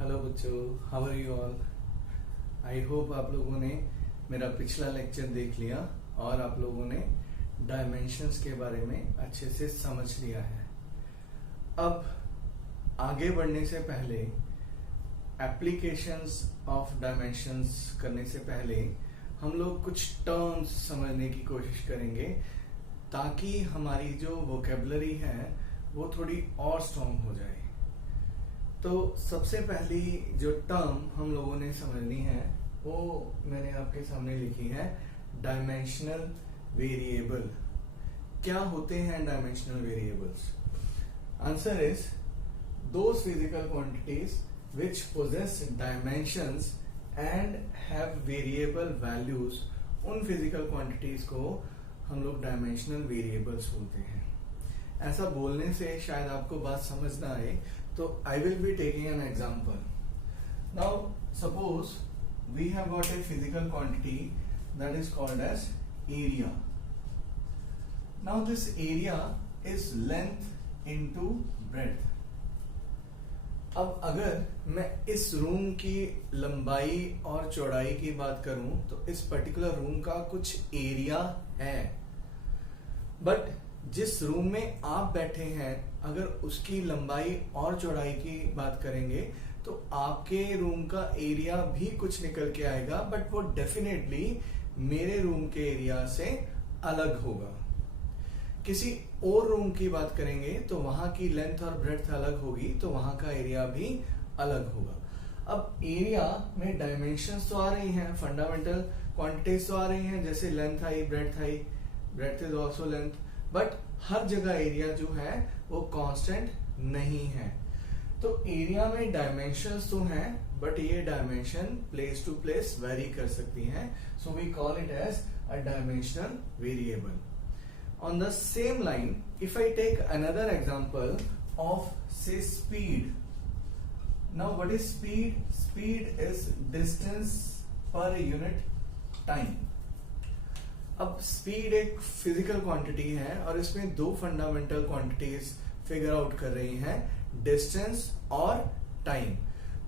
Hello बच्चों, how are you all. I hope आप लोगों ने मेरा पिछला लेक्चर देख लिया और आप लोगों ने डायमेंशंस के बारे में अच्छे से समझ लिया है। अब आगे बढ़ने से पहले, एप्लीकेशंस ऑफ डायमेंशंस करने से पहले हम लोग कुछ टर्म्स समझने की कोशिश करेंगे ताकि हमारी जो वोकेबलरी है वो थोड़ी और स्ट्रॉन्ग हो जाए। तो सबसे पहली जो टर्म हम लोगों ने समझनी है वो मैंने आपके सामने लिखी है, डायमेंशनल वेरिएबल। क्या होते हैं dimensional variables? Answer is those physical quantities which possess dimensions and have variable values। उन फिजिकल क्वांटिटीज को हम लोग डायमेंशनल वेरिएबल्स बोलते हैं। ऐसा बोलने से शायद आपको बात समझ ना आए, तो I will be taking an example. Now suppose we have got a physical quantity that is called as area. Now this area is length into breadth. अब अगर मैं इस रूम की लंबाई और चौड़ाई की बात करूं तो इस पर्टिकुलर रूम का कुछ एरिया है, बट जिस रूम में आप बैठे हैं अगर उसकी लंबाई और चौड़ाई की बात करेंगे तो आपके रूम का एरिया भी कुछ निकल के आएगा, बट वो डेफिनेटली मेरे रूम के एरिया से अलग होगा। किसी और रूम की बात करेंगे तो वहां की लेंथ और ब्रेड्थ अलग होगी, तो वहां का एरिया भी अलग होगा। अब एरिया में डायमेंशंस तो आ रही हैं, फंडामेंटल क्वांटिटीज तो आ रही हैं, जैसे लेंथ आई, breadth is also length, but हर जगह एरिया जो है वो कांस्टेंट नहीं है। तो एरिया में डायमेंशंस तो हैं, बट ये dimension place to place vary कर सकती हैं, so we call it as a dimensional variable. On the same line, if I take another example of say speed. Now what is speed? Speed is distance per unit time. अब speed एक physical quantity है और इसमें दो fundamental quantities figure out कर रही हैं, distance और time।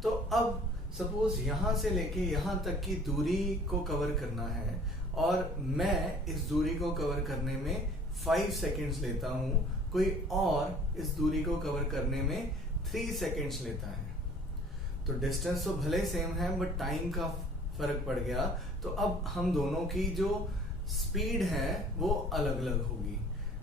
तो अब suppose यहां से लेके यहां तक की दूरी को कवर करना है और मैं इस दूरी को कवर करने में 5 सेकेंड्स लेता हूं, कोई और इस दूरी को कवर करने में 3 सेकेंड्स लेता है। तो डिस्टेंस तो भले सेम है बट टाइम का फर्क पड़ गया, तो अब हम दोनों की जो स्पीड है वो अलग अलग होगी।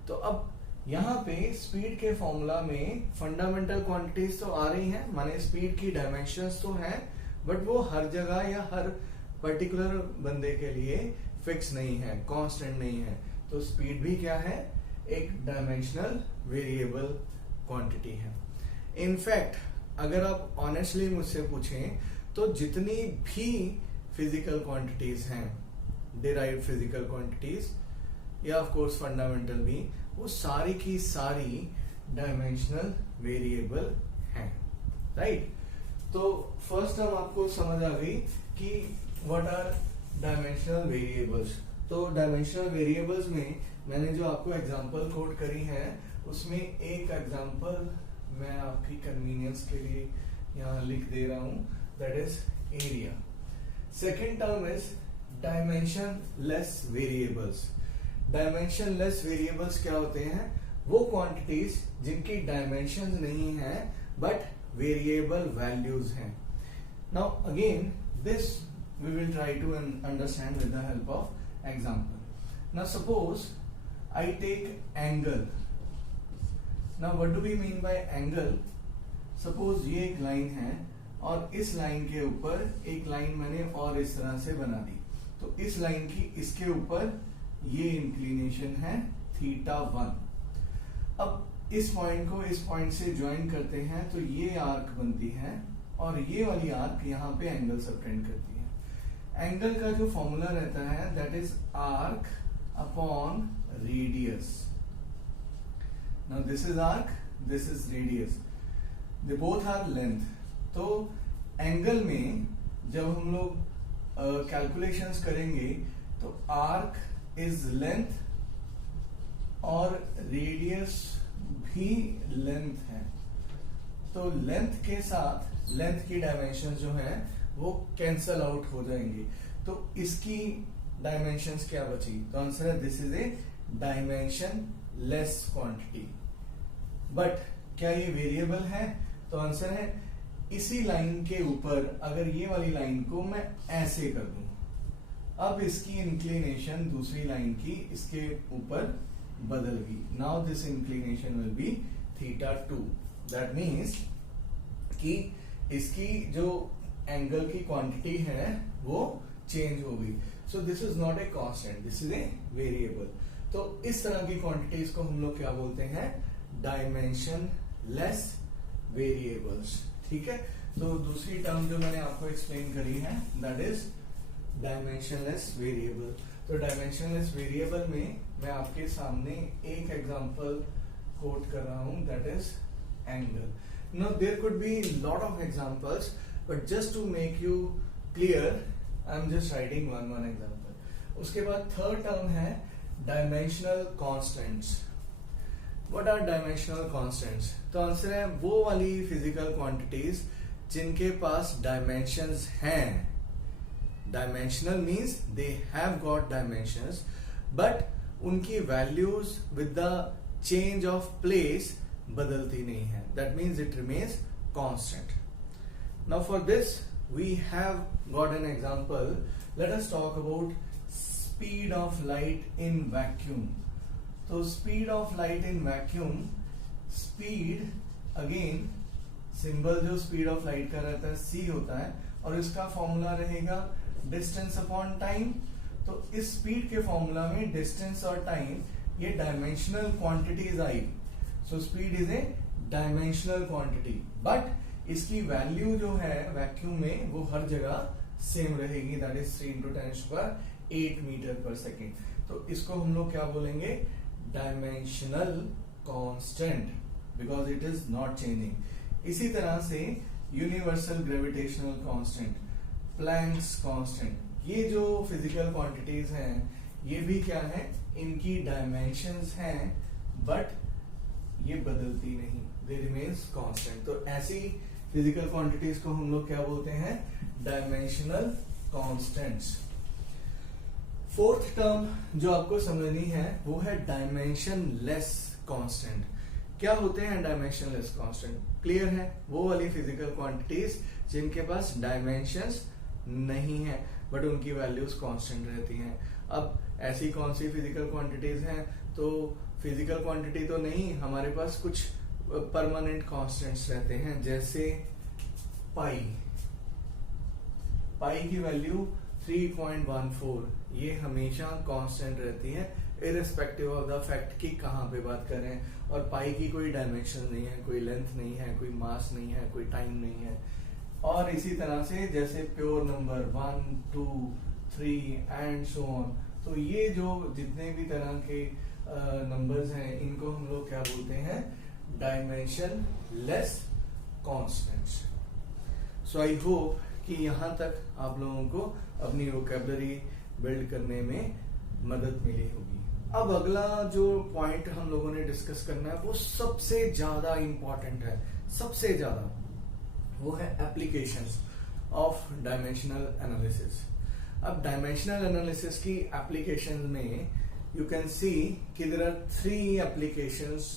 तो अब यहाँ पे स्पीड के फॉर्मूला में फंडामेंटल क्वांटिटीज तो आ रही हैं, माने स्पीड की डायमेंशंस तो हैं, बट वो हर जगह या हर पर्टिकुलर बंदे के लिए फिक्स नहीं है, कांस्टेंट नहीं है। तो स्पीड भी क्या है? एक डायमेंशनल वेरिएबल क्वांटिटी है। इनफैक्ट अगर आप ऑनेस्टली मुझसे पूछें तो जितनी भी फिजिकल क्वांटिटीज हैं, डिराइव्ड फिजिकल क्वांटिटीज या ऑफ कोर्स फंडामेंटल भी, वो सारी की सारी डायमेंशनल वेरिएबल हैं, राइट। तो फर्स्ट टर्म आपको समझ आ गई कि व्हाट आर डायमेंशनल वेरिएबल्स। तो डायमेंशनल वेरिएबल्स में मैंने जो आपको एग्जांपल कोट करी है उसमें एक एग्जांपल मैं आपकी कन्वीनियंस के लिए यहाँ लिख दे रहा हूं, that is area. Second term is dimension less variables. Dimension less variables क्या होते हैं? वो क्वांटिटीज जिनकी डायमेंशन नहीं है बट वेरिएबल वैल्यूज हैं। Now again this we will try to understand with the help of example. Now suppose I take angle. Now what do we mean by angle? Suppose ये एक line है और इस line के ऊपर एक line मैंने और इस तरह से बना दी, तो इस लाइन की इसके ऊपर ये इंक्लिनेशन है θ1। अब इस पॉइंट को इस पॉइंट से ज्वाइन करते हैं तो ये आर्क बनती है और ये वाली आर्क यहाँ पे एंगल सबटेंड करती है। एंगल का जो फॉर्मूला रहता है that is arc upon radius. Now this is arc, this is radius, they both are length. तो एंगल में जब हम लोग कैलकुलेशंस करेंगे तो आर्क इज लेंथ और रेडियस भी लेंथ है। तो लेंथ के साथ लेंथ की डायमेंशन जो है वो कैंसल आउट हो जाएंगी, तो इसकी डायमेंशंस क्या बची? तो आंसर है this is a dimension less quantity. But क्या ये वेरिएबल है? तो आंसर है इसी लाइन के ऊपर अगर ये वाली लाइन को मैं ऐसे कर दूं, अब इसकी इंक्लिनेशन दूसरी लाइन की इसके ऊपर बदल गई। Now this inclination will be θ2। That means कि इसकी जो एंगल की क्वांटिटी है वो चेंज हो गई। So this is not a constant, this is a variable. तो इस तरह की क्वांटिटीज को हम लोग क्या बोलते हैं? Dimension less variables. ठीक है, तो दूसरी टर्म जो मैंने आपको एक्सप्लेन करी है दैट इज डायमेंशनलेस वेरिएबल। तो डायमेंशनलेस वेरिएबल में मैं आपके सामने एक एग्जांपल कोट कर रहा हूं that is angle. Now there could be lot of examples but just to make you clear I am just writing one example. उसके बाद थर्ड टर्म है dimensional constants. What are dimensional constants? तो answer है वो वाली physical quantities जिनके पास dimensions हैं। Dimensional means they have got dimensions but उनकी values with the change of place बदलती नहीं है। That means it remains constant. Now for this we have got an example. Let us talk about speed of light in vacuum. तो speed of light in vacuum, speed again symbol जो speed of light का रहता है c होता है और इसका formula रहेगा डिस्टेंस अपॉन टाइम। तो इस स्पीड के फॉर्मूला में डिस्टेंस और टाइम ये dimensional quantities I. So speed is a dimensional quantity but इसकी वैल्यू जो है वैक्यूम में वो हर जगह सेम रहेगी दैट इज 3 × 10⁸ मीटर पर सेकेंड। तो इसको हम लोग क्या बोलेंगे? Dimensional constant because it is not changing. इसी तरह से universal gravitational constant, Planck's constant, ये जो फिजिकल क्वांटिटीज हैं ये भी क्या है? इनकी डायमेंशंस हैं बट ये बदलती नहीं, दे रिमेन्स कांस्टेंट। तो ऐसी फिजिकल क्वांटिटीज को हम लोग क्या बोलते हैं? Dimensional constants. फोर्थ टर्म जो आपको समझनी है वो है डायमेंशन लेस कांस्टेंट। क्या होते हैं डायमेंशन लेस कांस्टेंट? क्लियर है, वो वाली फिजिकल क्वांटिटीज जिनके पास डायमेंशंस नहीं है बट उनकी वैल्यूज कांस्टेंट रहती हैं। अब ऐसी कौन सी फिजिकल क्वांटिटीज हैं? तो फिजिकल क्वांटिटी तो नहीं, हमारे पास कुछ परमानेंट कांस्टेंट्स रहते हैं जैसे पाई की वैल्यू 3.14, ये हमेशा कांस्टेंट रहती है इररिस्पेक्टिव ऑफ द फैक्ट कि कहाँ पे बात कर रहे हैं। और पाई की कोई डायमेंशन नहीं है, कोई लेंथ नहीं है, कोई मास नहीं है, कोई टाइम नहीं है। और इसी तरह से जैसे pure number 1, 2, 3 and so on, तो ये जो जितने भी तरह के नंबर्स हैं इनको हम लोग क्या बोलते हैं? Dimension less constants. So I hope कि यहाँ तक आप लोगों को अपनी वोकैबुलरी बिल्ड करने में मदद मिली होगी। अब अगला जो पॉइंट हम लोगों ने डिस्कस करना है वो सबसे ज्यादा इंपॉर्टेंट है, सबसे ज्यादा, वो है एप्लीकेशंस ऑफ डायमेंशनल एनालिसिस। अब डायमेंशनल एनालिसिस की एप्लीकेशंस में यू कैन सी कि there are 3 applications,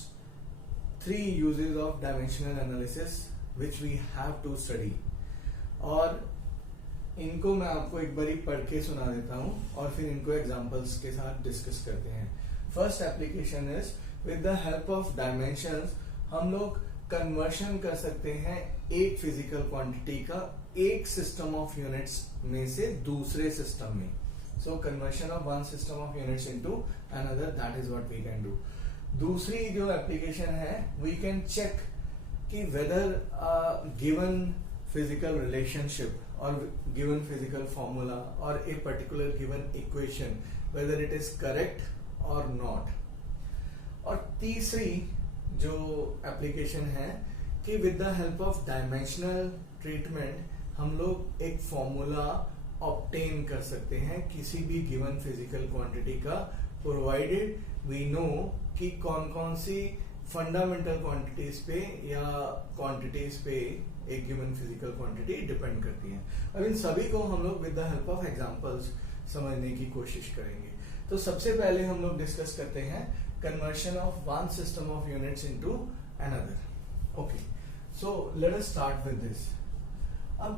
3 uses of dimensional analysis which we have to study. और इनको मैं आपको एक बारी पढ़ के सुना देता हूं और फिर इनको एग्जांपल्स के साथ डिस्कस करते हैं। First application is with the help of dimensions हम लोग कन्वर्शन कर सकते हैं एक फिजिकल क्वांटिटी का एक सिस्टम ऑफ यूनिट्स में से दूसरे सिस्टम में। So conversion of one system of units into another, that is what we can do. दूसरी जो एप्लीकेशन है वी कैन चेक कि whether given physical relationship or given physical formula or a particular given equation whether it is correct or not। और तीसरी जो application है कि with the help of dimensional treatment हम लोग एक फॉर्मूला ऑब्टेन कर सकते हैं किसी भी गिवन फिजिकल क्वांटिटी का, प्रोवाइडेड वी नो कि कौन कौन सी फंडामेंटल क्वांटिटीज पे या क्वांटिटीज पे एक गिवन फिजिकल क्वांटिटी डिपेंड करती है। अब इन सभी को हम लोग with the help of examples समझने की कोशिश करेंगे। तो सबसे पहले हम लोग डिस्कस करते हैं conversion of one system of units into another. Okay, so let us start with this. अब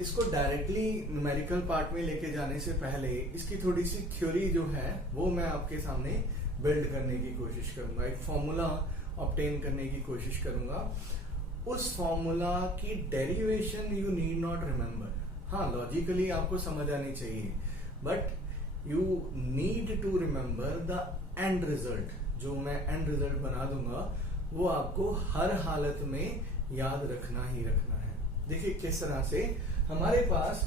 इसको डायरेक्टली न्यूमेरिकल पार्ट में लेके जाने से पहले इसकी थोड़ी सी थ्योरी जो है वो मैं आपके सामने बिल्ड करने की कोशिश करूंगा, एक फॉर्मूला ऑब्टेन करने की कोशिश करूंगा। उस फॉर्मूला की derivation you need not remember, हाँ लॉजिकली आपको समझ आनी चाहिए, but you need to remember the end result. जो मैं एंड रिजल्ट बना दूंगा वो आपको हर हालत में याद रखना ही रखना है। देखिए किस तरह से हमारे पास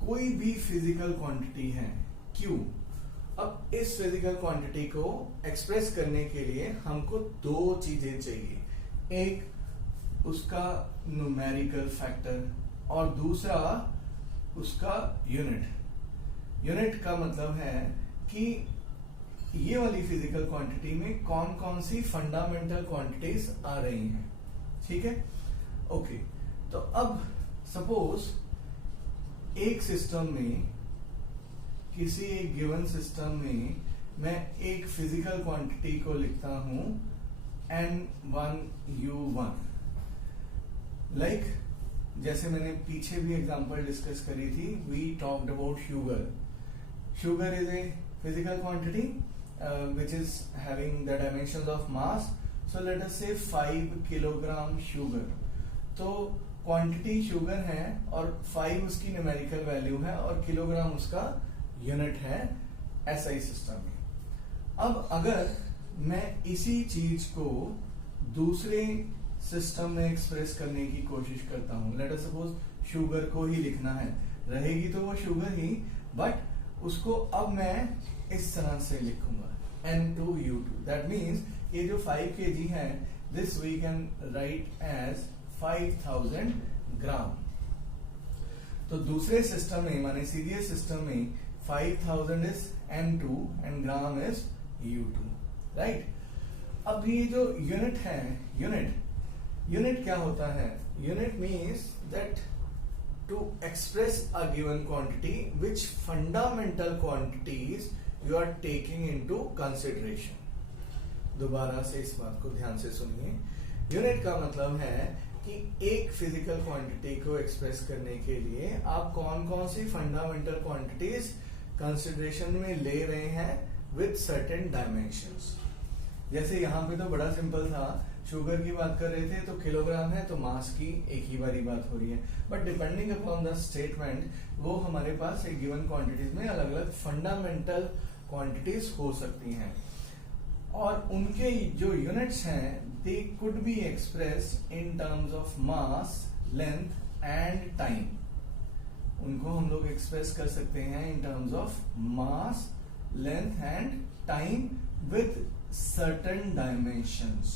कोई भी फिजिकल क्वांटिटी है Q। अब इस फिजिकल क्वांटिटी को एक्सप्रेस करने के लिए हमको दो चीजें चाहिए, एक उसका न्यूमेरिकल फैक्टर और दूसरा उसका यूनिट। यूनिट का मतलब है कि ये वाली फिजिकल क्वांटिटी में कौन कौन सी फंडामेंटल क्वांटिटीज आ रही हैं, ठीक है। ओके, तो अब सपोज एक सिस्टम में, किसी एक गिवन सिस्टम में मैं एक फिजिकल क्वांटिटी को लिखता हूं N1U1। लाइक जैसे मैंने पीछे भी एग्जांपल डिस्कस करी थी, we talked about sugar. Sugar is a physical quantity which is having the dimensions of mass, so let us say 5 kilogram sugar. तो क्वांटिटी शुगर है और 5 उसकी न्यूमेरिकल वैल्यू है और किलोग्राम उसका यूनिट है एसआई सिस्टम में। अब अगर मैं इसी चीज को दूसरे सिस्टम में एक्सप्रेस करने की कोशिश करता हूं, लेट अस सपोज शुगर को ही लिखना है, रहेगी तो वो शुगर ही, बट उसको अब मैं इस तरह से लिखूंगा N2U2। दैट मीन्स ये जो 5 kg है, this we can write as 5000 gram. तो दूसरे सिस्टम में, माने सीरियस सिस्टम में 5000 is N2 and gram is U2, right. अब ये जो यूनिट है, यूनिट क्या होता है? Unit means that to express a given quantity which fundamental quantities you are taking into consideration। दोबारा से इस बात को ध्यान से सुनिए। यूनिट का मतलब है कि एक फिजिकल क्वांटिटी को एक्सप्रेस करने के लिए आप कौन कौन सी फंडामेंटल क्वांटिटीज कंसिडरेशन में ले रहे हैं विद सर्टेन डायमेंशंस। जैसे यहाँ पे तो बड़ा सिंपल था, शुगर की बात कर रहे थे तो किलोग्राम है तो मास की एक ही बारी बात हो रही है, but depending upon the statement वो हमारे पास एक गिवन क्वांटिटीज में अलग अलग फंडामेंटल क्वांटिटीज हो सकती हैं और उनके जो यूनिट्स हैं they could be express in terms of mass, length and time. उनको हम लोग एक्सप्रेस कर सकते हैं in terms of mass, length and time with certain dimensions,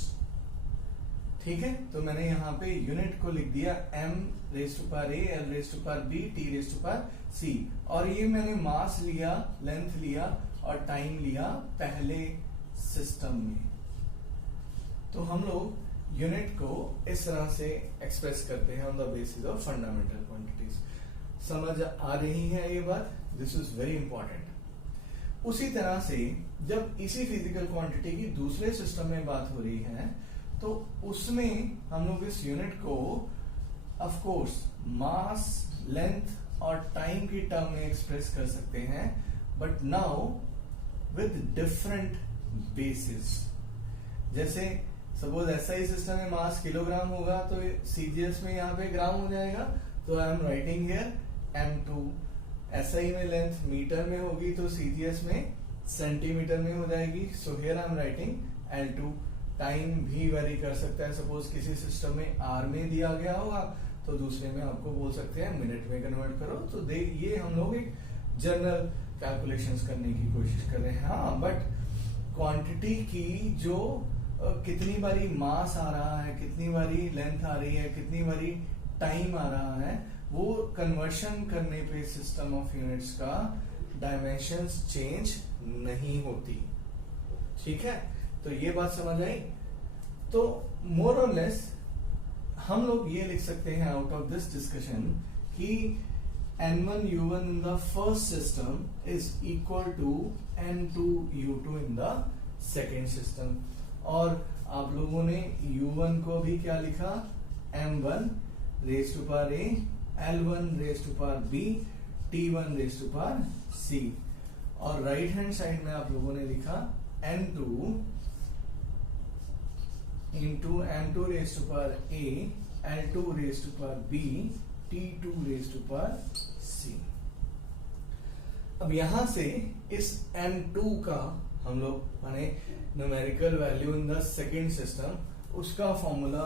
ठीक है। तो मैंने यहाँ पे यूनिट को लिख दिया m⁴a, l⁴b, t⁴c, और ये मैंने मास लिया, लेंथ लिया और टाइम लिया पहले सिस्टम में। तो हम लोग यूनिट को इस तरह से एक्सप्रेस करते हैं on the basis of fundamental quantities. समझ आ रही है ये बात? This is very important. उसी तरह से जब इसी फिजिकल क्वांटिटी की दूसरे सिस्टम में बात हो रही है तो उसमें हम लोग इस यूनिट को ऑफ कोर्स मास, लेंथ और टाइम की टर्म में एक्सप्रेस कर सकते हैं, but now with different basis. जैसे सपोज एसआई सिस्टम में मास किलोग्राम होगा तो सीजीएस में यहाँ पे ग्राम हो जाएगा, तो I am writing here m2। SI में लेंथ मीटर में होगी तो सीजीएस में सेंटीमीटर में हो जाएगी, so here I am writing L2। Time भी वेरी कर सकता है, सपोज किसी सिस्टम में आर में दिया गया होगा तो दूसरे में आपको बोल सकते हैं मिनट में कन्वर्ट करो। तो ये हम लोग एक जनरल कैलकुलेशंस करने की कोशिश कर रहे हैं। हाँ, बट क्वांटिटी की जो कितनी बारी मास आ रहा है, कितनी बारी लेंथ आ रही है, कितनी बारी टाइम आ रहा है, वो कन्वर्शन करने पे सिस्टम ऑफ यूनिट्स का डायमेंशंस चेंज नहीं होती, ठीक है। तो ये बात समझ आई। तो मोर और लेस हम लोग ये लिख सकते हैं आउट ऑफ दिस डिस्कशन कि N1U1 in the first system is equal to N2U2 in the second system। और आप लोगों ने U1 को भी क्या लिखा, M1 raise to power A, L1 raise to power B, T1 raise to power C। और राइट हैंड साइड में आप लोगों ने लिखा N2 into M2 raise to power A, L2 raise to power B, T2 raise to power C। अब यहां से इस M2 का हम लोग माने numerical value in the second system, उसका फॉर्मूला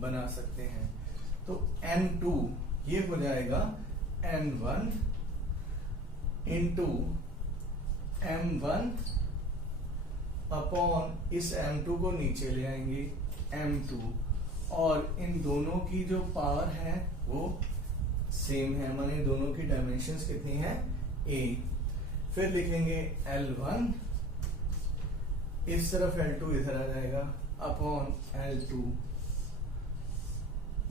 बना सकते हैं। तो M2 ये हो जाएगा M1 इंटू M1 अपॉन इस M2 को नीचे ले आएंगे M2, और इन दोनों की जो पावर है वो सेम है, माने दोनों की डायमेंशंस कितनी है, A। फिर लिखेंगे L1, इस तरफ L2 इधर आ जाएगा अपॉन L2,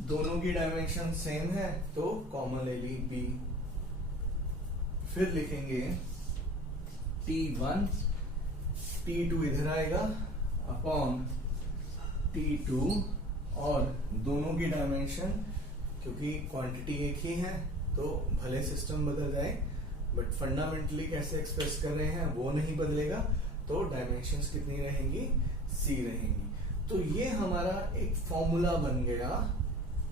दोनों की डायमेंशन सेम है तो कॉमन ले ली B। फिर लिखेंगे T1, T2 इधर आएगा अपॉन T2, और दोनों की डायमेंशन क्योंकि क्वांटिटी एक ही है तो भले सिस्टम बदल जाए बट फंडामेंटली कैसे एक्सप्रेस कर रहे हैं वो नहीं बदलेगा, तो डायमेंशंस कितनी रहेंगी, C रहेंगी। तो ये हमारा एक फॉर्मूला बन गया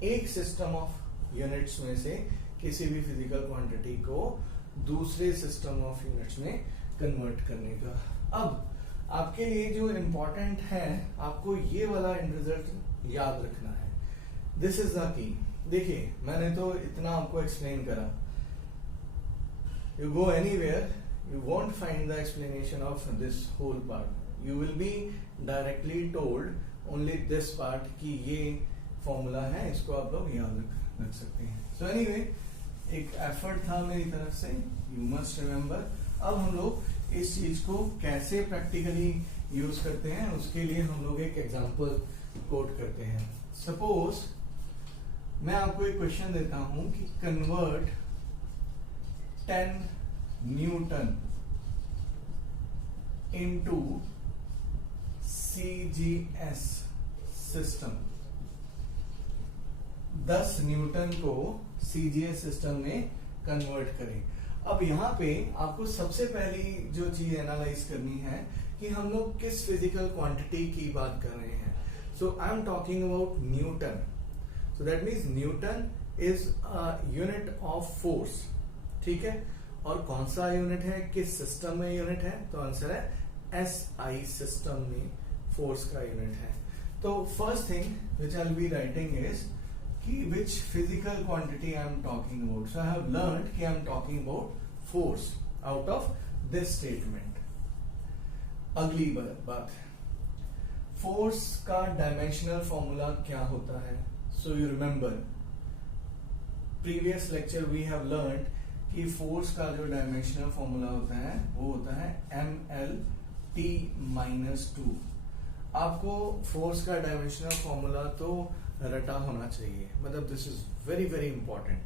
एक सिस्टम ऑफ यूनिट्स में से किसी भी फिजिकल क्वांटिटी को दूसरे सिस्टम ऑफ यूनिट्स में कन्वर्ट करने का। अब आपके लिए जो इम्पोर्टेंट है, आपको ये वाला एंड रिजल्ट याद रखना है। This is the key. देखिए मैंने तो इतना आपको एक्सप्लेन करा, you go anywhere you won't find the explanation of this whole part, you will be directly told only this part कि ये फॉर्मूला है, इसको आप लोग याद रख सकते हैं। So anyway, एक एफर्ट था मेरी तरफ से, you must remember। अब हम लोग इस चीज को कैसे प्रैक्टिकली यूज करते हैं उसके लिए हम लोग एक एग्जांपल कोट करते हैं। सपोज मैं आपको एक क्वेश्चन देता हूं कि convert 10 Newton into CGS system, 10 Newton को CGS सिस्टम में कन्वर्ट करें। अब यहाँ पे आपको सबसे पहली जो चीज एनालाइज करनी है कि हम लोग किस फिजिकल क्वांटिटी की बात कर रहे हैं। So I am talking about newton, so that means newton is a unit of force, ठीक है। और कौन सा यूनिट है, किस सिस्टम में यूनिट है, तो आंसर है SI सिस्टम में फोर्स का यूनिट है। तो first thing which I will be writing is कि which physical quantity I am talking about. So I have learned कि I am talking about force out of this statement. अगली बात, force का dimensional formula क्या होता है। So you remember previous lecture we have learned कि force का जो डायमेंशनल फॉर्मूला होता है वो होता है MLT-2। आपको फोर्स का डायमेंशनल फॉर्मूला तो रटा होना चाहिए, मतलब this is very very important.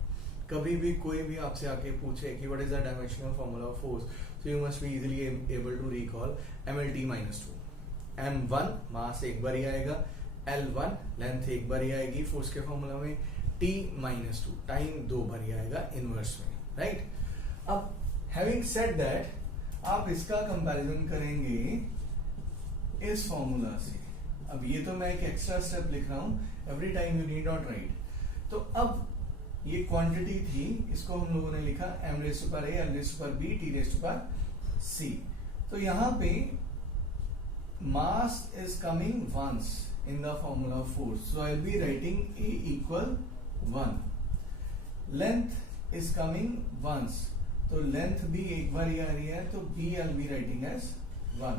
कभी भी कोई भी आपसे आके पूछे कि what is the dimensional formula of force, so you must be easily able to recall MLT-2। M1 mass एक बार ही आएगा, L1 लेंथ एक बार ही आएगी फोर्स के फॉर्मूला में, T-2 टाइम 2 बार ही आएगा इनवर्स में, राइट। अब हैविंग सेड दैट, आप इसका कंपैरिजन करेंगे इस फॉर्मूला से। अब ये तो मैं एक एक्स्ट्रा स्टेप लिख रहा हूं, every time you need not right. तो अब ये क्वांटिटी थी, इसको हम लोगों ने लिखा M⁴A, L⁴B, T⁴C। तो यहां पे mass is coming once in the formula of force, so I will be writing A equal 1। Length is coming once, तो लेंथ भी एक बार ही आ रही है, तो B I will be writing as 1।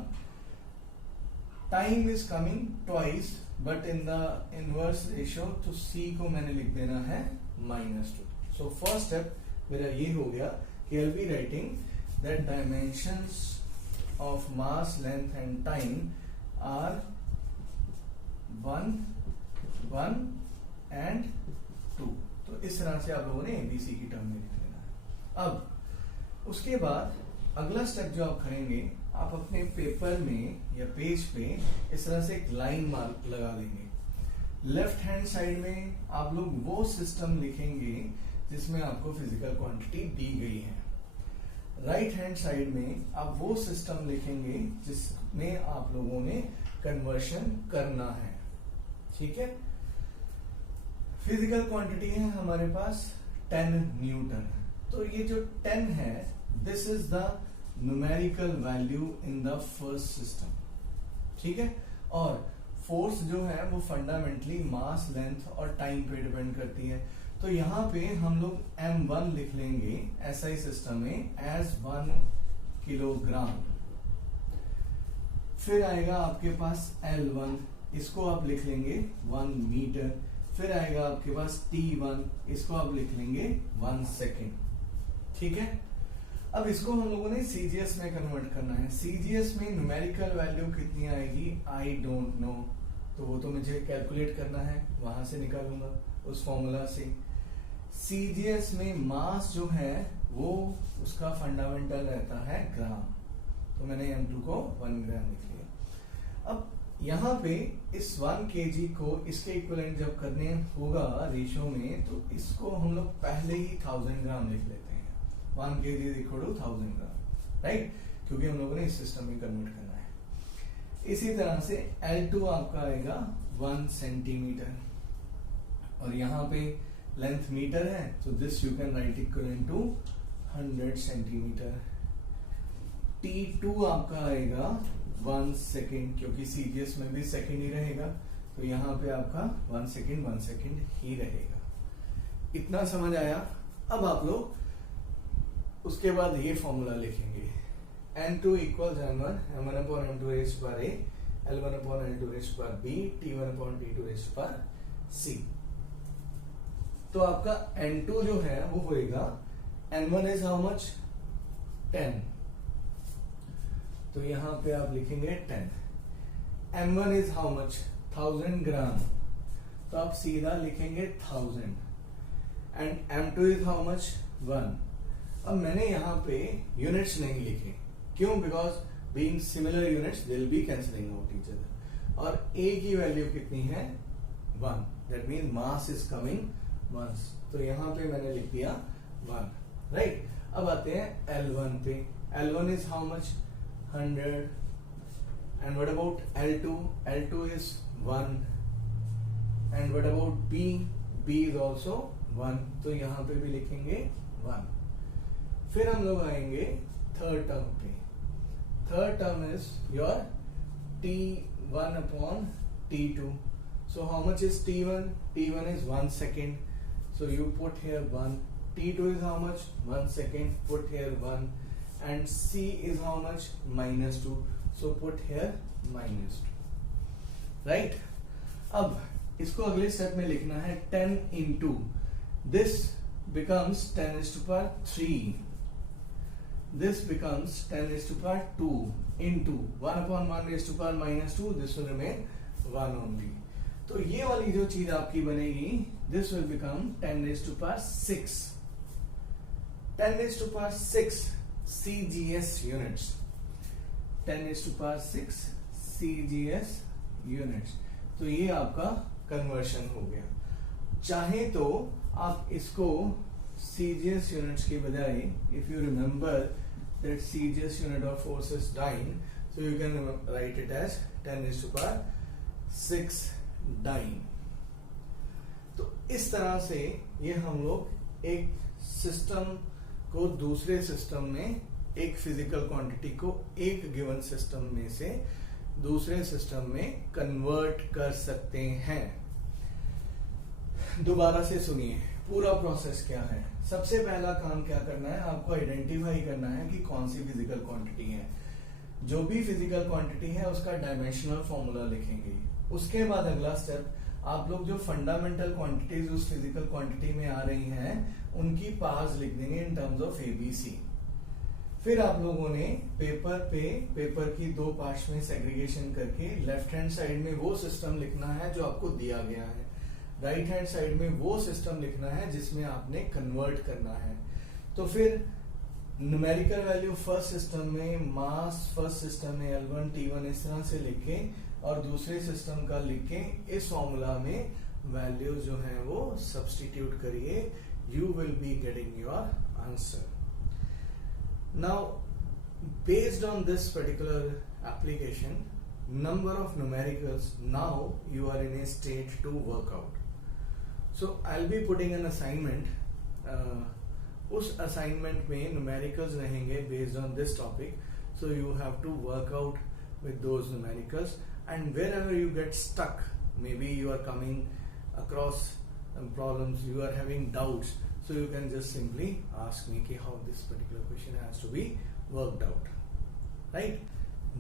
Time is coming twice but in the inverse ratio, तो C को मैंने लिख देना है -2। सो फर्स्ट स्टेप मेरा ये हो गया कि आई will be writing that dimensions of mass, length and time R1 1 and 2। तो इस तरह से आप लोगों ने एबीसी की टर्म में लिख लेना है। अब उसके बाद अगला स्टेप जो आप करेंगे, आप अपने पेपर में या पेज पे इस तरह से एक लाइन मार्क लगा देंगे। लेफ्ट हैंड साइड में आप लोग वो सिस्टम लिखेंगे जिसमें आपको फिजिकल क्वांटिटी दी गई है। राइट हैंड साइड में आप वो सिस्टम लिखेंगे जिसमें आप लोगों ने कन्वर्शन करना है। ठीक है, फिजिकल क्वांटिटी है हमारे पास 10 न्यूटन। तो ये जो 10 है, this is the numerical value in the first system. ठीक है, और फोर्स जो है वो फंडामेंटली मास, लेंथ और टाइम पे डिपेंड करती है। तो यहां पे हम लोग M1 लिख लेंगे SI सिस्टम में एज 1 किलोग्राम। फिर आएगा आपके पास L1, इसको आप लिख लेंगे 1 मीटर। फिर आएगा आपके पास T1, इसको आप लिख लेंगे 1 सेकेंड। ठीक है, अब इसको हम लोगों ने सीजीएस में कन्वर्ट करना है। सीजीएस में न्यूमेरिकल वैल्यू कितनी आएगी, आई डोंट नो, तो वो तो मुझे कैलकुलेट करना है, वहां से निकालूंगा उस फॉर्मूला से। सीजीएस में मास जो है वो उसका फंडामेंटल रहता है ग्राम, तो मैंने M2 को 1 ग्राम लिख लिया। अब यहाँ पे इस 1 kg को इसके इक्विवेलेंट जब करने होगा रेशियो में, तो इसको हम लोग पहले ही 1000 ग्राम लिख लेते हैं। 1 kg is equal to 1000 gram, right, क्योंकि हम लोगों ने इस सिस्टम में कन्वर्ट करना है। इसी तरह से L2 आपका आएगा 1 सेंटीमीटर, और यहाँ पे लेंथ मीटर है, तो this you can write equal to 100 centimetre. T2 आपका आएगा 1 सेकेंड, क्योंकि सीजीएस में भी सेकेंड ही रहेगा, तो यहाँ पे आपका 1 सेकेंड ही रहेगा। इतना समझ आया। अब आप लोग उसके बाद ये फॉर्मूला लिखेंगे, N2 equals M1, M1 upon M2 raised to power A, L1 upon L2 raised to power B, T1 upon T2 raised to power C। तो आपका N2 जो है वो होएगा, N1 इज हाउ मच, 10, तो यहां पे आप लिखेंगे 10। M1 इज हाउ मच, 1000 ग्राम, तो आप सीधा लिखेंगे 1000। And M2 is how much, 1। अब मैंने यहाँ पे यूनिट्स नहीं लिखे, क्यों, because being similar units they will be cancelling out each other. और A की वैल्यू कितनी है, 1, that mean mass is coming once, तो यहाँ पे मैंने लिख दिया 1, राइट। अब आते हैं L1 पे। L1 is how much, 100, and what about L2? L2 is 1, and what about B? B is also 1, तो यहाँ पे भी लिखेंगे 1। फिर हम लोग आएंगे थर्ड टर्म पे। Third term is your T1 upon T2. So how much is T1? T1 is 1 second, so you put here 1. T2 is how much, 1 second, put here 1. And C is how much, -2, so put here -2, right? अब इसको अगले step में लिखना है 10 into this becomes 10 raised to power 3, this becomes 10 raised to power 2 into 1 upon 1 raised to power -2, this will remain 1 only। तो ये वाली जो चीज आपकी बनेगी, this will become 10 raised to power 6, 10 raised to power 6 CGS units, 10 raised to power 6 CGS units। तो ये आपका कन्वर्शन हो गया। चाहे तो आप इसको CGS units के बजाय, if you remember that CGS unit of force is dyne, so you can write it as 10 raised to power 6 dyne। तो इस तरह से ये हम लोग एक सिस्टम को दूसरे सिस्टम में, एक फिजिकल क्वांटिटी को एक गिवन सिस्टम में से दूसरे सिस्टम में कन्वर्ट कर सकते हैं। दोबारा से सुनिए पूरा प्रोसेस क्या है। सबसे पहला काम क्या करना है, आपको आइडेंटिफाई करना है कि कौन सी फिजिकल क्वांटिटी है। जो भी फिजिकल क्वांटिटी है उसका डायमेंशनल फॉर्मूला लिखेंगे। उसके बाद अगला स्टेप, आप लोग जो फंडामेंटल क्वांटिटीज उस फिजिकल क्वांटिटी में आ रही हैं उनकी पावर्स लिख देंगे इन टर्म्स ऑफ ABC। फिर आप लोगों ने पेपर की दो पार्ट्स में सेग्रीगेशन करके लेफ्ट हैंड साइड में वो सिस्टम लिखना है जो आपको दिया गया है, राइट हैंड साइड में वो सिस्टम लिखना है जिसमें आपने कन्वर्ट करना है। तो फिर न्यूमेरिकल वैल्यू फर्स्ट सिस्टम में, मास फर्स्ट सिस्टम में L1 T1 इस तरह से लिख के और दूसरे सिस्टम का लिख के इस फॉर्मूला में वैल्यू जो है वो सब्स्टिट्यूट करिए, you will be getting your answer. Now based on this particular application, number of numericals, now you are in a state to work out. So I'll be putting an assignment. उस assignment में numericals रहेंगे based on this topic. So you have to work out with those numericals, and wherever you get stuck, maybe you are coming across problems, you are having doubts, so you can just simply ask me कि how this particular question has to be worked out, right?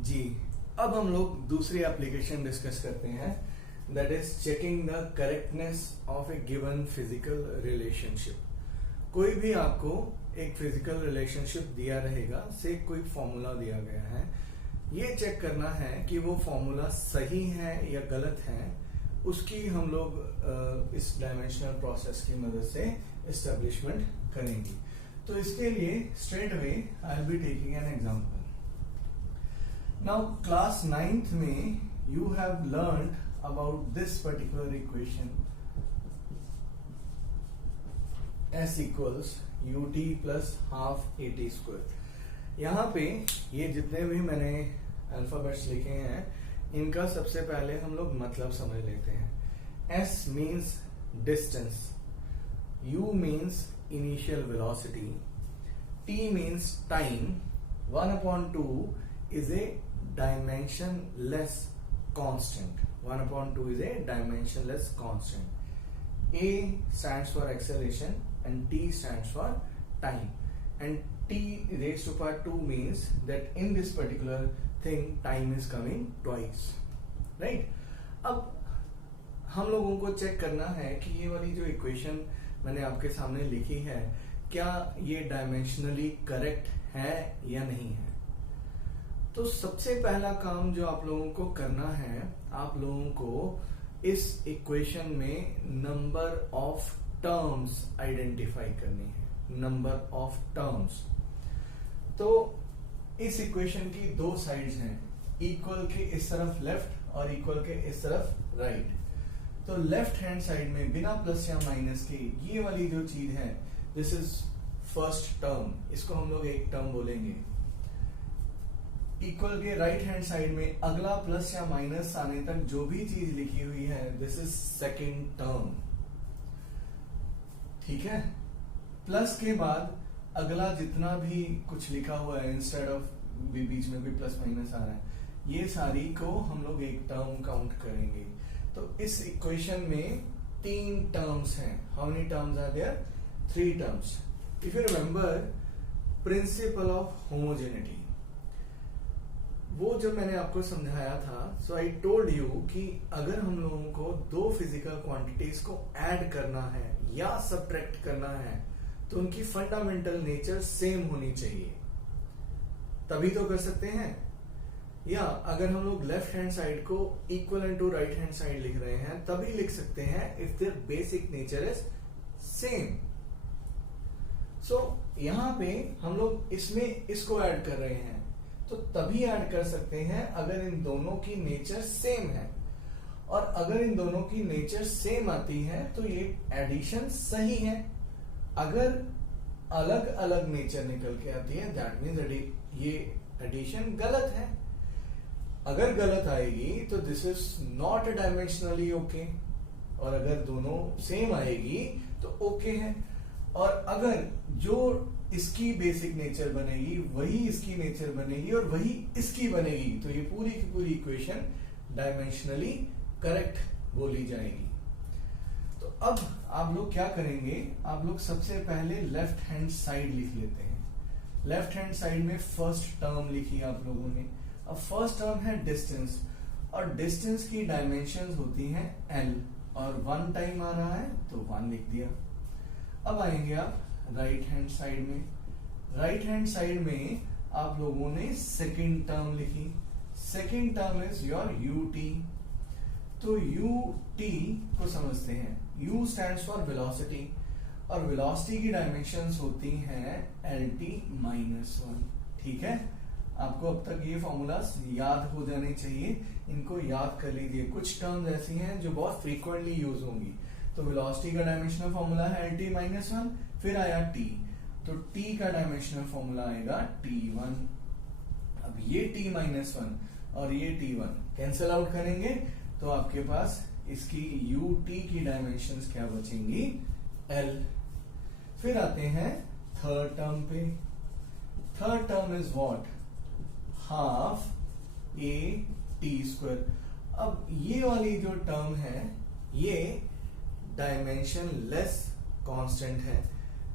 जी, अब हम लोग दूसरी application discuss करते हैं, that is checking the correctness of A given physical relationship. कोई भी आपको एक फिजिकल रिलेशनशिप दिया रहेगा, से कोई फॉर्मूला दिया गया है, ये चेक करना है कि वो फॉर्मूला सही है या गलत है, उसकी हम लोग इस डायमेंशनल प्रोसेस की मदद से एस्टेब्लिशमेंट करेंगे। तो इसके लिए straight away I will be taking an example. Now class 9th में you have learned about this particular equation S equals ut plus half at square. यहाँ पे ये जितने भी मैंने अल्फाबेट्स लिखे हैं, इनका सबसे पहले हम लोग मतलब समझ लेते हैं। S means distance, U means initial velocity, T means time, 1/2 is a dimensionless constant, 1/2 is a dimensionless constant, A stands for acceleration and T stands for time, and T raised to power 2 means that in this particular thing time is coming twice, right? अब हम लोगों को check करना है कि ये वाली जो इक्वेशन मैंने आपके सामने लिखी है, क्या ये डायमेंशनली करेक्ट है या नहीं है। तो सबसे पहला काम जो आप लोगों को करना है, आप लोगों को इस इक्वेशन में नंबर ऑफ टर्म्स आइडेंटिफाई करनी है, नंबर ऑफ टर्म्स। तो इस इक्वेशन की दो साइड्स हैं, इक्वल के इस तरफ लेफ्ट और इक्वल के इस तरफ राइट। तो लेफ्ट हैंड साइड में बिना प्लस या माइनस के ये वाली जो चीज है, दिस इज फर्स्ट टर्म, इसको हम लोग एक टर्म बोलेंगे। इक्वल के राइट हैंड साइड में अगला प्लस या माइनस आने तक जो भी चीज लिखी हुई है, दिस इज सेकेंड टर्म, ठीक है। प्लस के बाद अगला जितना भी कुछ लिखा हुआ है, इंस्टेड ऑफ बीच में कोई प्लस माइनस आ रहा है, ये सारी को हम लोग एक टर्म काउंट करेंगे। तो इस इक्वेशन में 3 टर्म्स हैं। How many terms are there? 3 terms. If you remember principle of homogeneity, वो जब मैंने आपको समझाया था, सो आई टोल्ड यू कि अगर हम लोगों को दो फिजिकल क्वांटिटीज को ऐड करना है या सब्ट्रैक्ट करना है, तो उनकी फंडामेंटल नेचर सेम होनी चाहिए, तभी तो कर सकते हैं। या अगर हम लोग लेफ्ट हैंड साइड को equal to right hand side लिख रहे हैं, तभी लिख सकते हैं if there basic nature is same. So यहां पे हम लोग इसमें इसको ऐड कर रहे हैं, तो तभी ऐड कर सकते हैं अगर इन दोनों की नेचर सेम है। और अगर इन दोनों की नेचर सेम आती है तो ये एडिशन सही है। अगर अलग अलग नेचर निकल के आती है, दैट मीन्स ये एडिशन गलत है। अगर गलत आएगी तो this is not dimensionally okay, और अगर दोनों सेम आएगी तो ओके है। और अगर जो इसकी बेसिक नेचर बनेगी वही इसकी नेचर बनेगी और वही इसकी बनेगी, तो ये पूरी की पूरी इक्वेशन डायमेंशनली करेक्ट बोली जाएगी। तो अब आप लोग क्या करेंगे, आप लोग सबसे पहले लेफ्ट हैंड साइड लिख लेते हैं। लेफ्ट हैंड साइड में फर्स्ट टर्म लिखी आप लोगों ने। अब फर्स्ट टर्म है डिस्टेंस, और डिस्टेंस की डायमेंशंस होती हैं L, और 1 टाइम आ रहा है तो 1 लिख दिया। अब आएंगे आप राइट हैंड साइड में। राइट हैंड साइड में आप लोगों ने सेकेंड टर्म लिखी। Second term is your ut। तो ut को समझते हैं। u स्टैंड्स फॉर वेलोसिटी, और वेलोसिटी की डायमेंशंस होती हैं lt-1। ठीक है, आपको अब तक ये फॉर्मूलास याद हो जाने चाहिए, इनको याद कर लीजिए। कुछ टर्म्स ऐसी हैं जो बहुत फ्रीक्वेंटली यूज होंगी। तो वेलोसिटी का डायमेंशनल फॉर्मूला है lt-1, फिर आया t, तो t का डायमेंशनल फॉर्मूला आएगा t1। अब ये t-1 और ये t1 कैंसिल आउट करेंगे तो आपके पास इसकी ut की डायमेंशंस क्या बचेंगी, l। फिर आते हैं थर्ड टर्म पे। Third term is what, half a t square. अब ये वाली जो टर्म है ये डायमेंशन लेस कांस्टेंट है,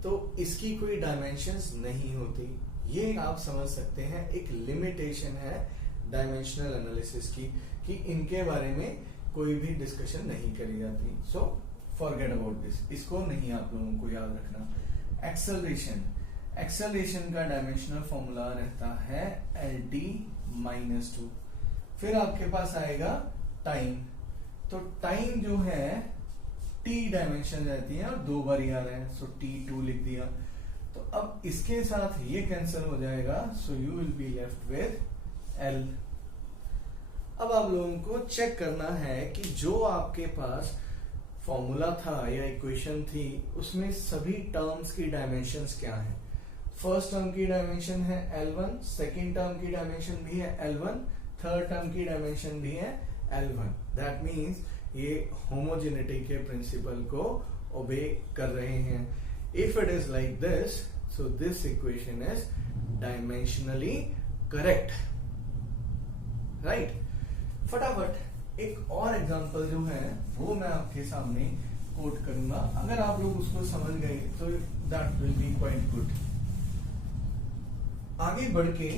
तो इसकी कोई डायमेंशंस नहीं होती। ये आप समझ सकते हैं एक लिमिटेशन है डायमेंशनल एनालिसिस की, कि इनके बारे में कोई भी डिस्कशन नहीं करी जाती। सो फॉरगेट अबाउट दिस, इसको नहीं आप लोगों को याद रखना। एक्सेलरेशन, एक्सेलरेशन का डायमेंशनल फॉर्मूला रहता है lt-2। फिर आपके पास आएगा टाइम। तो टाइम जो है t डायमेंशन रहती है और 2 बार आ रहा है, सो t2 लिख दिया। तो अब इसके साथ ये कैंसिल हो जाएगा, so you will be left with l। अब आप लोगों को चेक करना है कि जो आपके पास फॉर्मूला था या इक्वेशन थी उसमें सभी टर्म्स की डायमेंशंस क्या हैं। फर्स्ट टर्म की डायमेंशन है L1, सेकेंड टर्म की डायमेंशन भी है L1, थर्ड टर्म की डायमेंशन भी है L1। दैट मीन्स ये होमोजेनिटी के प्रिंसिपल को ओबे कर रहे हैं। If it is like this, so this equation is dimensionally correct, right. फटाफट एक और एग्जांपल जो है वो मैं आपके सामने कोट करूंगा। अगर आप लोग उसको समझ गए तो that will be quite good. आगे बढ़ के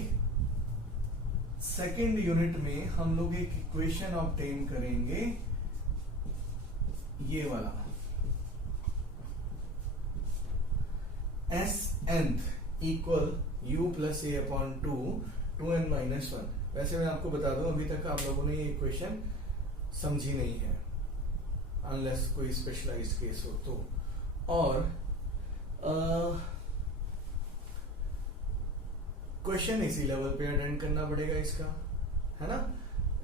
सेकेंड यूनिट में हम लोग एक इक्वेशन ऑब्टेन करेंगे, ये वाला Snth equal u plus a upon 2n-1। वैसे मैं आपको बता दूं अभी तक आप लोगों ने ये इक्वेशन समझी नहीं है, अनलेस कोई स्पेशलाइज्ड केस हो तो। और क्वेश्चन इसी लेवल पे अटेंड करना पड़ेगा इसका, है ना,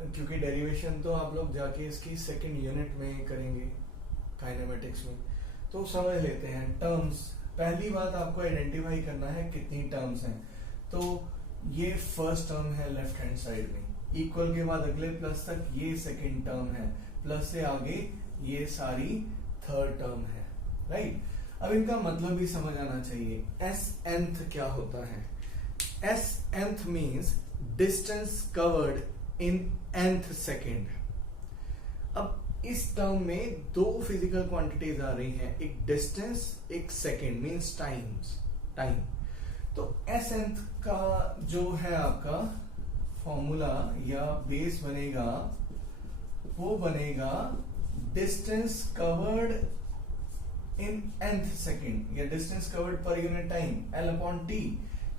क्योंकि डेरिवेशन तो आप लोग जाके इसकी सेकंड यूनिट में करेंगे काइनेमेटिक्स में। तो समझ लेते हैं टर्म्स। पहली बात आपको आइडेंटिफाई करना है कितनी टर्म्स हैं। तो ये फर्स्ट टर्म है लेफ्ट हैंड साइड में, इक्वल के बाद अगले प्लस तक ये सेकंड टर्म है, प्लस से आगे ये सारी थर्ड टर्म है, राइट। अब इनका मतलब भी समझ आना चाहिए। Snth क्या होता है? Snth means distance covered in nth second. अब इस टर्म में दो फिजिकल क्वांटिटीज आ रही हैं, एक डिस्टेंस, एक सेकेंड, मीन्स टाइम। तो Snth का जो है आपका फॉर्मूला या बेस बनेगा, वो बनेगा distance covered in nth second या distance covered per unit time L/T,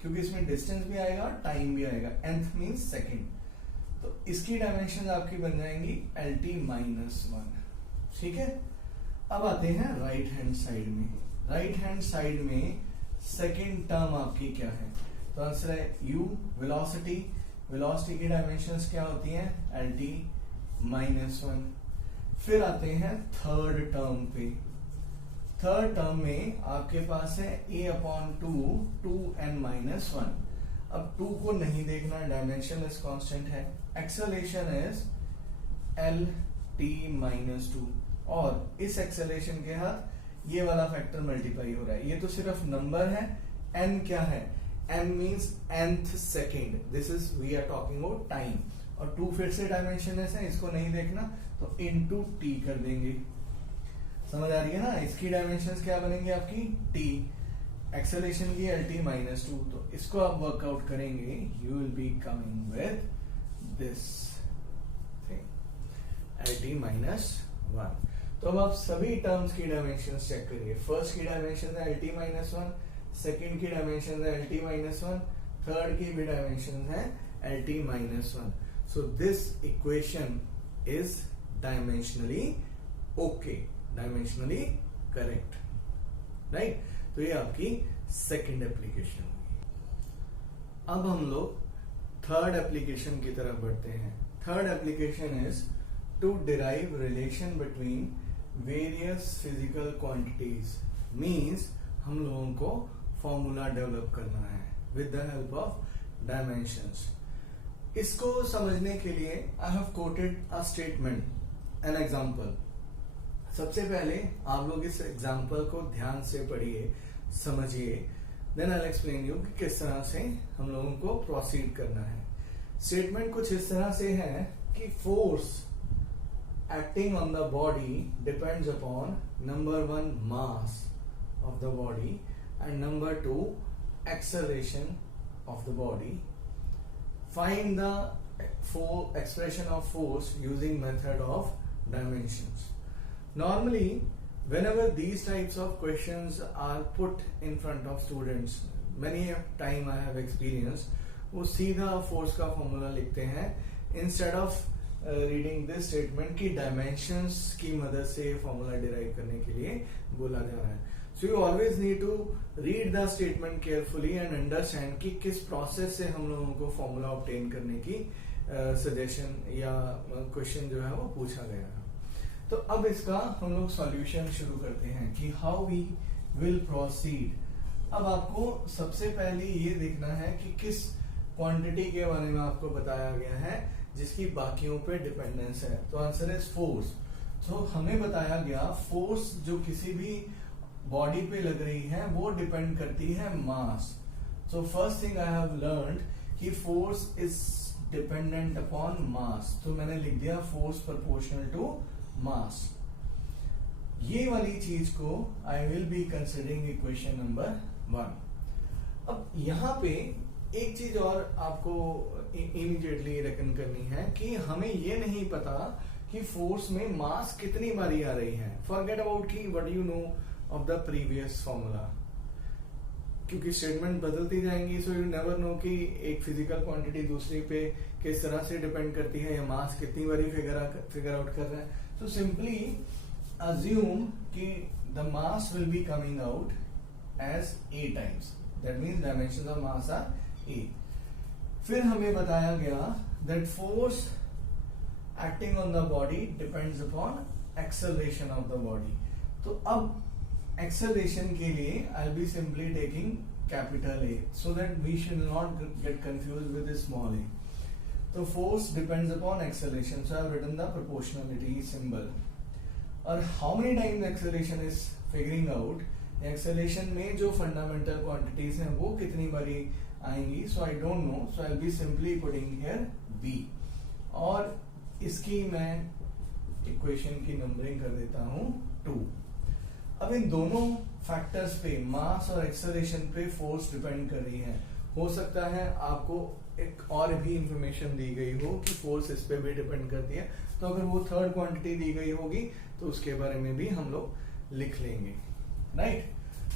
क्योंकि इसमें डिस्टेंस भी आएगा टाइम भी आएगा। nth means second. तो इसकी डायमेंशन आपकी बन जाएंगी lt-1। ठीक है। अब आते हैं राइट हैंड साइड में। राइट हैंड साइड में सेकेंड टर्म आपकी क्या है? तो आंसर है u, वेलोसिटी। वेलोसिटी की डायमेंशंस क्या होती हैं? lt-1। फिर आते हैं थर्ड टर्म पे। थर्ड टर्म में आपके पास है a/2 2n-1। अब 2 को नहीं देखना, डायमेंशन इज कांस्टेंट है। एक्सेलरेशन इज lt-2, और इस एक्सेलरेशन के साथ ये वाला फैक्टर मल्टीप्लाई हो रहा है। ये तो सिर्फ नंबर है, n क्या है? n means nth second, this is we are talking about time. और 2 फिर से डायमेंशन है, इसको नहीं देखना, तो इनटू t कर देंगे। समझ आ रही है ना? इसकी डायमेंशंस क्या बनेंगे आपकी? t। एक्सेलरेशन की lt-2, तो इसको आप वर्कआउट करेंगे, you will be coming with this thing lt-1। तो अब आप सभी टर्म्स की डायमेंशंस चेक करिए। फर्स्ट की डायमेंशन है lt-1, सेकेंड की डायमेंशन है lt-1, थर्ड की भी डायमेंशन है LT-1. So this equation is dimensionally okay, dimensionally correct, right. तो ये आपकी सेकंड एप्लीकेशन होगी. अब हम लोग थर्ड एप्लीकेशन की तरफ बढ़ते हैं. Third application is to derive relation between various physical quantities. Means हम लोगों को फॉर्मूला डेवलप करना है with the help of dimensions. इसको समझने के लिए I have quoted a statement, an example. सबसे पहले आप लोग इस एग्जाम्पल को ध्यान से पढ़िए, समझिए, देन आई एक्सप्लेन यू कि किस तरह से हम लोगों को प्रोसीड करना है. स्टेटमेंट कुछ इस तरह से है कि force acting on the body depends upon number 1 mass of the body and number 2 acceleration of the body. Find the expression of force using method of dimensions. Normally whenever these types of questions are put in front of students, many a time I have experienced, वो सीधा force का formula लिखते हैं instead of reading this statement की dimensions की मदद से formula derive करने के लिए बोला जा रहा है. So you always need to read the statement carefully and understand कि किस प्रोसेस से हम लोगों को फॉर्मूला ऑब्टेन करने की सजेशन या क्वेश्चन जो है वो पूछा गया है. तो अब इसका हम लोग सॉल्यूशन शुरू करते हैं कि हाउ वी विल प्रोसीड. अब आपको सबसे पहले ये देखना है कि किस क्वांटिटी के बारे में आपको बताया गया है जिसकी बाकियों पे डिपेंडेंस है. तो आंसर इज फोर्स. सो हमें बताया गया फोर्स जो किसी भी बॉडी पे लग रही है वो डिपेंड करती है mass. So first thing I have learned कि force is dependent upon mass. तो मैंने लिख दिया फोर्स प्रोपोर्शनल टू मास. ये वाली चीज को आई will be considering equation number 1. अब यहाँ पे एक चीज और आपको इमीडिएटली रेकन करनी है कि हमें ये नहीं पता कि फोर्स में मास कितनी बारी आ रही है. फॉरगेट अबाउट कि what you know of the previous formula, क्योंकि स्टेटमेंट बदलती जाएंगी. सो यू नेवर नो कि एक फिजिकल क्वांटिटी दूसरी पे किस तरह से डिपेंड करती है या मास कितनी बारी फिगर आउट कर रहा है. सो सिंपली अज्यूम कि the mass will be coming out as A times. That means dimensions of mass are A. फिर हमें बताया गया that force acting on the body depends upon acceleration of the body. तो अब acceleration के लिए I'll be simply taking capital A so that we should not get confused with the small a. तो force depends upon acceleration, so I've written the proportionality symbol. और how many times acceleration is figuring out, acceleration में जो fundamental quantities हैं वो कितनी बारी आएंगी. So I don't know, so I be simply putting here B. और इसकी मैं इक्वेशन की नंबरिंग कर देता हूं 2. अब इन दोनों फैक्टर्स पे, मास और एक्सेलरेशन पे फोर्स डिपेंड कर रही है. हो सकता है आपको एक और भी इंफॉर्मेशन दी गई हो कि फोर्स इस पे भी डिपेंड करती है. तो अगर वो थर्ड क्वांटिटी दी गई होगी तो उसके बारे में भी हम लोग लिख लेंगे, राइट.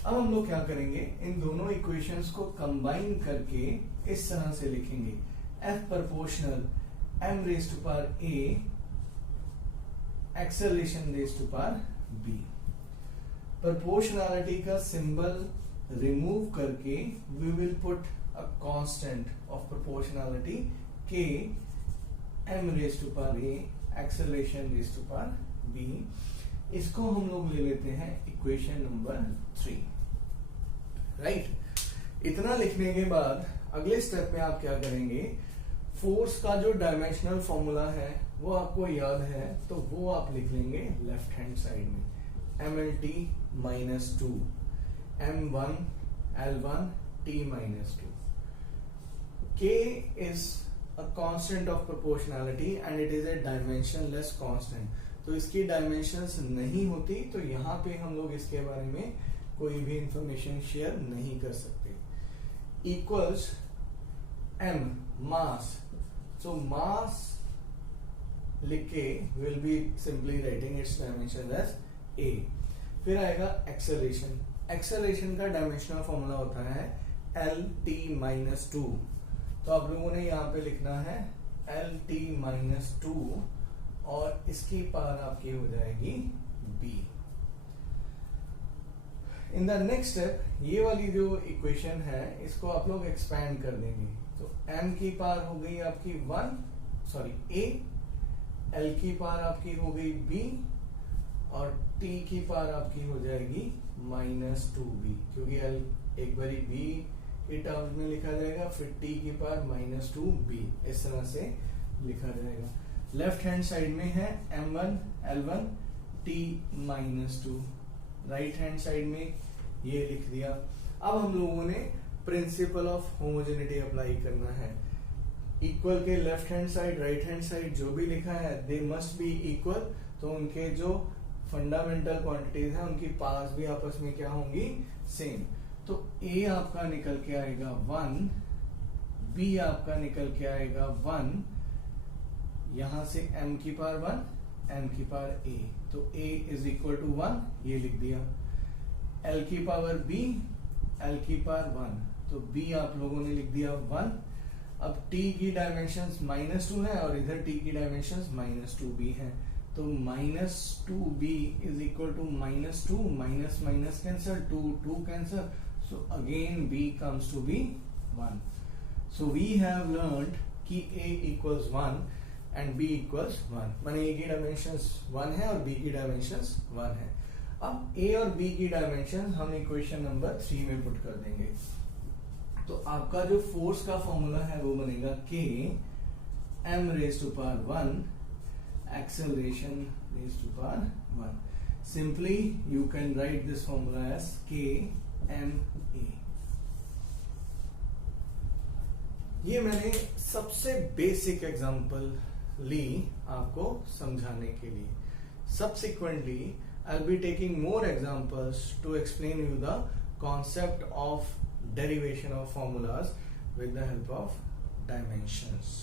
अब हम लोग क्या करेंगे, इन दोनों इक्वेशंस को कंबाइन करके इस तरह से लिखेंगे F proportional m raise to power A acceleration raise to power B. Proportionality का सिंबल रिमूव करके we will put a constant of proportionality K m raise to power A acceleration raise to power B. इसको हम लोग ले लेते हैं equation number 3, right. इतना लिखने के बाद अगले स्टेप में आप क्या करेंगे, फोर्स का जो डायमेंशनल फॉर्मूला है वो आपको याद है तो वो आप लिख लेंगे लेफ्ट हैंड साइड में. MLT-2 M1 L1 T-2. K is a constant of proportionality and it is a dimensionless constant. तो इसकी डायमेंशंस नहीं होती तो यहाँ पे हम लोग इसके बारे में कोई भी इंफॉर्मेशन शेयर नहीं कर सकते. इक्वल्स M मास. सो मास लिख के will be simply writing its dimension as A. फिर आएगा एक्सेलरेशन. एक्सेलरेशन का डायमेंशनल फॉर्मूला होता है एल टी माइनस टू। तो आप लोगों ने यहाँ पे लिखना है एल टी माइनस टू और इसकी पावर आपकी हो जाएगी b। In the next step ये वाली जो इक्वेशन है इसको आप लोग एक्सपैंड कर देंगे। तो m की पावर हो गई आपकी a, l की पावर आपकी हो गई b और t की पावर आपकी हो जाएगी -2b, क्योंकि l एक बारी b के टर्म्स में लिखा जाएगा, फिर t की पावर -2b, इस तरह से लिखा जाएगा। लेफ्ट हैंड साइड में है m1 l1 t -2, right hand side में ये लिख दिया। अब हम लोगों ने प्रिंसिपल ऑफ होमोजेनिटी अप्लाई करना है। इक्वल के left hand side right hand side जो भी लिखा है दे मस्ट बी इक्वल, तो उनके जो फंडामेंटल क्वांटिटीज हैं उनकी पावर्स भी आपस में क्या होंगी, सेम। तो a आपका निकल के आएगा 1, b आपका निकल के आएगा 1, यहां से m की पावर 1, m की पावर a, तो a इज इक्वल टू 1 ये लिख दिया। l की पावर b, l की पावर 1, तो b आप लोगों ने लिख दिया 1। अब t की डायमेंशंस -2 है और इधर t की डायमेंशंस -2b है, तो -2b is equal to -2, minus minus cancel, 2 cancel, so again b comes to be 1. So we have learned कि a equals 1 and b equals 1, माने a की डायमेंशंस 1 है और b की डायमेंशंस 1 है। अब a और b की डायमेंशन हम इक्वेशन नंबर 3 में पुट कर देंगे। तो आपका जो फोर्स का फॉर्मूला है वो बनेगा k m raise to power 1 acceleration raised to power 1. Simply you can write this formula as k m a। ये मैंने सबसे बेसिक एग्जांपल ली आपको समझाने के लिए। Subsequently I'll be taking more examples to explain you the concept of derivation of formulas with the help of dimensions।